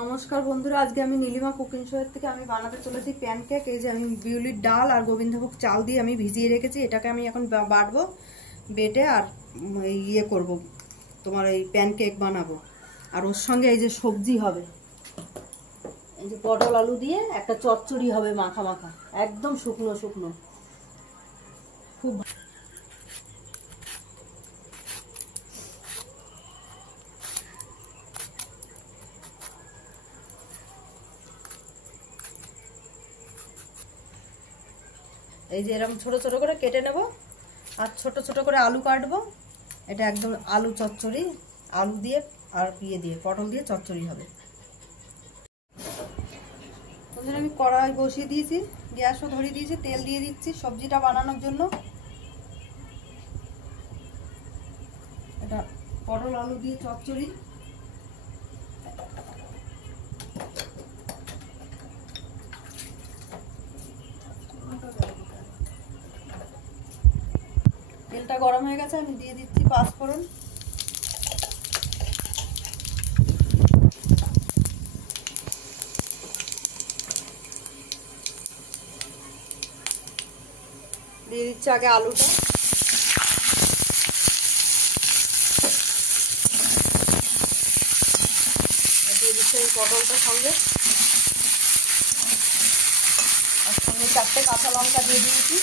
নমস্কার বন্ধুরা, আজকে আমি নীলিমা কুকিং শোয়ের থেকে আমি বানাতে চলেছি প্যানকেক। এই যে আমি বিউলির ডাল আর গোবিন্দভোগ চাল দিয়ে আমি ভিজিয়ে রেখেছি, এটাকে আমি এখন বাটবো, বেটে আর ইয়ে করব, তোমার এই প্যানকেক বানাবো। আর ওর সঙ্গে এই যে সবজি হবে, এই যে পটল আলু দিয়ে একটা চচ্চড়ি হবে, মাখা মাখা, একদম শুকনো শুকনো, খুব এই যে এরকম ছোট ছোট করে কেটে নেব আর ছোট ছোট করে আলু কাটবো। এটা একদম আলু চচ্চড়ি, আলু দিয়ে আর ইয়ে দিয়ে পটল দিয়ে চচ্চড়ি হবে। ওদের আমি কড়াই বসিয়ে দিয়েছি, গ্যাসও ধরিয়ে দিয়েছি, তেল দিয়ে দিচ্ছি সবজিটা বানানোর জন্য। এটা পটল আলু দিয়ে চচ্চড়ি। তেলটা গরম হয়ে গেছে, আমি দিয়ে দিচ্ছি পাঁচফোড়ন, দিয়ে দিচ্ছি আগে আলুটা, দিয়ে দিচ্ছি এই পটলটার সঙ্গে, আর সঙ্গে 4টে কাঁচা লঙ্কা দিয়ে দিয়েছি।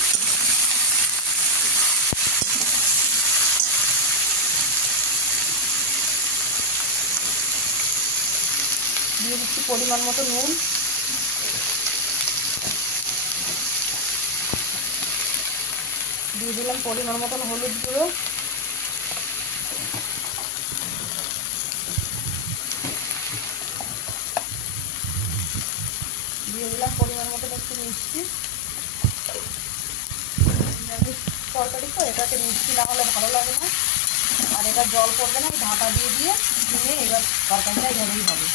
দিয়ে দিচ্ছি পরিমাণ মতো নুন, দিয়ে দিলাম পরিমাণ মতন হলুদ গুঁড়ো, দিয়ে দিলাম পরিমাণ মতন একটু মিষ্টি। তরকারি তো এটাকে মিষ্টি না হলে ভালো লাগে না, আর এটা জল পড়বে না, ঢাকা দিয়ে দিয়ে কিনে এবার তরকারিটা এভাবেই হবে।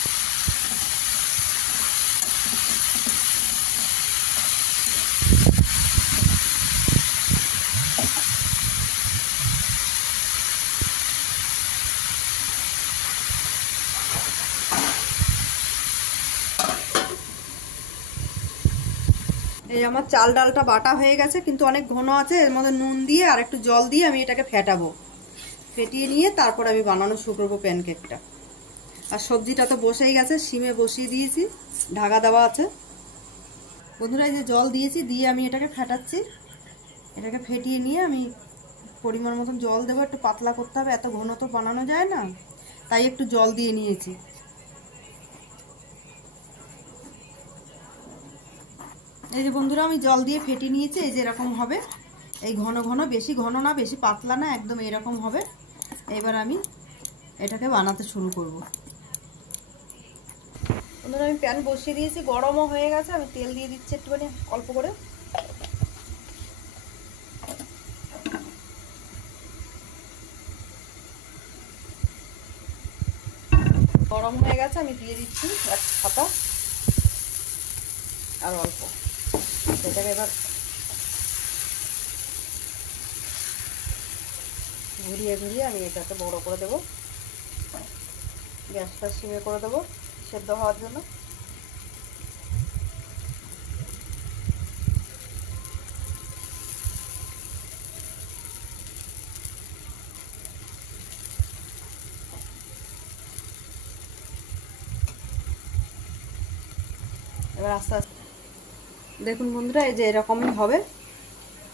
এই আমার চাল ডালটা বাটা হয়ে গেছে, কিন্তু অনেক ঘন আছে, এর মধ্যে নুন দিয়ে আর একটু জল দিয়ে আমি এটাকে ফেটাবো, ফেটিয়ে নিয়ে তারপর আমি বানানো শুরু করবো প্যানকেকটা। আর সবজিটা তো বসেই গেছে, সিমে বসিয়ে দিয়েছি, ঢাকা দেওয়া আছে। বন্ধুরা এই যে জল দিয়েছি, দিয়ে আমি এটাকে ফেটাচ্ছি, এটাকে ফেটিয়ে নিয়ে আমি পরিমাণ মতন জল দেবো, একটু পাতলা করতে হবে, এত ঘন তো বানানো যায় না, তাই একটু জল দিয়ে নিয়েছি। এই যে বন্ধুরা আমি জল দিয়ে ফেটিয়ে নিয়েছি, এই যে এরকম হবে, এই ঘন ঘন, বেশি ঘন না বেশি পাতলা না, একদম এরকম হবে। এবার আমি এটাকে বানাতে শুরু করব। বন্ধুরা আমি প্যান বসিয়ে দিয়েছি, গরমও হয়ে গেছে, আমি তেল দিয়ে দিচ্ছি একটুখানি অল্প করে। গরম হয়ে গেছে, আমি দিয়ে দিচ্ছি এক পাতা আর অল্প, সেটাকে এবার ঘুরিয়ে ঘুরিয়ে আমি এটাকে বড় করে দেবো, গ্যাসটা সিমে করে দেবো সেদ্ধ হওয়ার জন্য। এবার আস্তে আস্তে দেখুন বন্ধুরা, এই যে এরকমই হবে,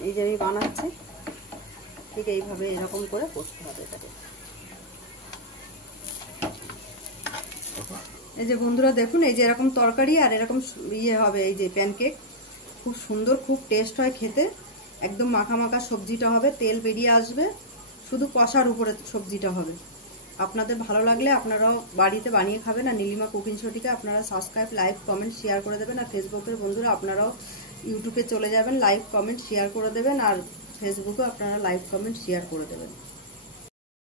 এই যে আমি বানাচ্ছি ঠিক এইভাবে এরকম করে করতে হবে এটাকে। এই যে বন্ধুরা দেখুন, এই যে এরকম তরকারি আর এরকম ইয়ে হবে, এই যে প্যানকেক খুব সুন্দর, খুব টেস্ট হয় খেতে, একদম মাখা মাখা সবজিটা হবে, তেল বেরিয়ে আসবে, শুধু কষার উপরে সবজিটা হবে। আপনাদের ভালো লাগলে আপনারাও বাড়িতে বানিয়ে খাবেন। আর নীলিমা কুকিং শোটিকে আপনারা সাবস্ক্রাইব, লাইক, কমেন্ট, শেয়ার করে দেবেন। আর ফেসবুকের বন্ধুরা আপনারাও ইউটিউবে চলে যাবেন, লাইক, কমেন্ট, শেয়ার করে দেবেন। আর ফেসবুকে আপনারা লাইক, কমেন্ট, শেয়ার করে দেবেন।